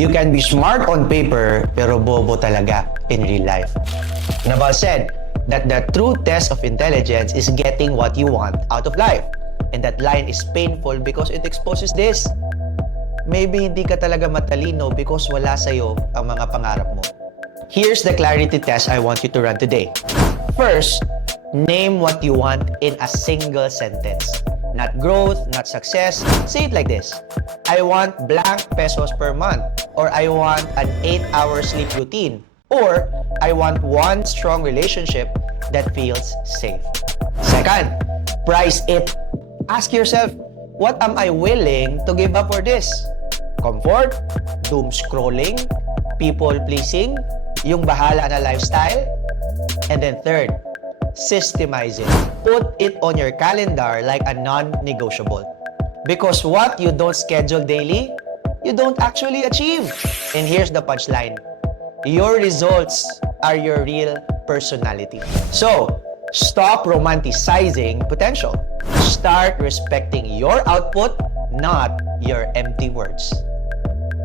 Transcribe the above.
You can be smart on paper, pero bobo talaga in real life. Naval said that the true test of intelligence is getting what you want out of life. And that line is painful because it exposes this. Maybe hindi ka talaga matalino because wala sa'yo ang mga pangarap mo. Here's the clarity test I want you to run today. First, name what you want in a single sentence. Not growth, not success. Say it like this. I want blank pesos per month. Or I want an 8-hour sleep routine. Or I want one strong relationship that feels safe. Second, price it. Ask yourself, what am I willing to give up for this? Comfort? Doom scrolling? People pleasing? Yung bahala na lifestyle? And then third, systemize it. Put it on your calendar like a non-negotiable. Because what you don't schedule daily, you don't actually achieve. And here's the punchline. Your results are your real personality. So, stop romanticizing potential. Start respecting your output, not your empty words.